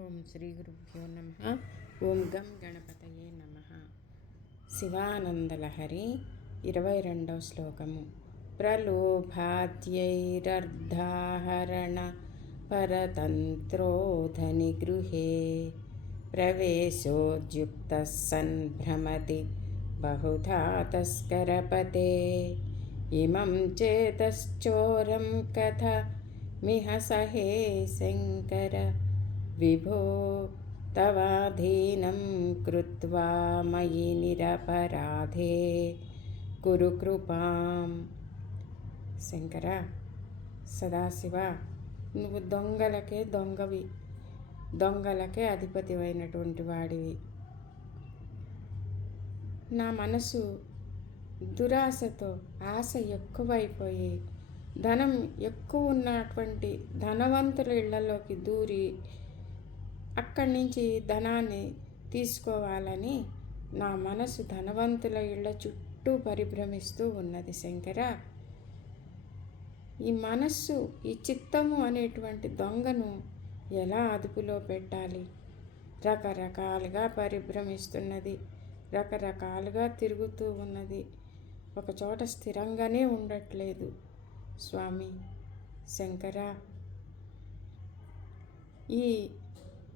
ఓం శ్రీ గురుభ్యో నమః. ఓం గం గణపతయే నమః. శివానందలహరి 22వ శ్లోకము. ప్రలోభాద్యైరర్ధాహరణ పరతంత్రోధని గృహే ప్రవేశోద్యుక్తః సన్ భ్రమతి బహుధా తస్కరపతే ఇమం చేతశ్చోరం కథ మిహ సహే శంకర విభో తవాధీనం కృత్వా మయి నిరపరాధే కురు కృపాం. శంకర, సదాశివ, నువ్వు దొంగలకే అధిపతివైనటువంటి వాడివి. నా మనసు దురాశతో ఆశ ఎక్కువైపోయి ధనం ఎక్కువ ఉన్నటువంటి ధనవంతుల ఇళ్లలోకి దూరి అక్కడి నుంచి ధనాన్ని తీసుకోవాలని నా మనసు ధనవంతుల ఇళ్ల చుట్టూ పరిభ్రమిస్తూ ఉన్నది. శంకర, ఈ మనస్సు, ఈ చిత్తము అనేటువంటి దొంగను ఎలా అదుపులో పెట్టాలి? రకరకాలుగా పరిభ్రమిస్తున్నది, రకరకాలుగా తిరుగుతూ ఉన్నది, ఒకచోట స్థిరంగానే ఉండట్లేదు. స్వామి శంకర,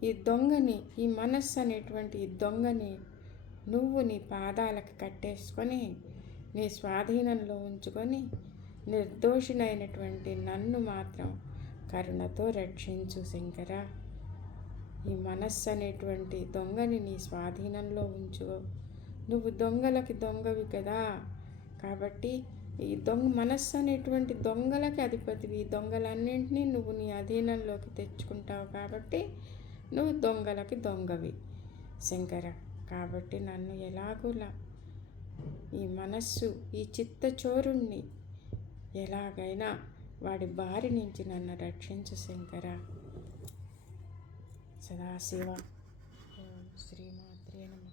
ఈ దొంగని, ఈ మనస్సు అనేటువంటి ఈ దొంగని నువ్వు నీ పాదాలకు కట్టేసుకొని నీ స్వాధీనంలో ఉంచుకొని నిర్దోషినైనటువంటి నన్ను మాత్రం కరుణతో రక్షించు. శంకర, ఈ మనస్సు అనేటువంటి దొంగని నీ స్వాధీనంలో ఉంచు. నువ్వు దొంగలకి దొంగవి కదా, కాబట్టి ఈ మనస్సు అనేటువంటి దొంగలకి అధిపతివి. దొంగలన్నింటినీ నువ్వు నీ అధీనంలోకి తెచ్చుకుంటావు కాబట్టి నువ్వు దొంగలకి దొంగవి శంకర. కాబట్టి నన్ను ఎలాగోలా ఈ మనస్సు, ఈ చిత్తచోరుణ్ణి ఎలాగైనా వాడి బారి నుంచి నన్ను రక్షించు శంకర. సదాశివ. ఓం శ్రీమాత్రే నమః.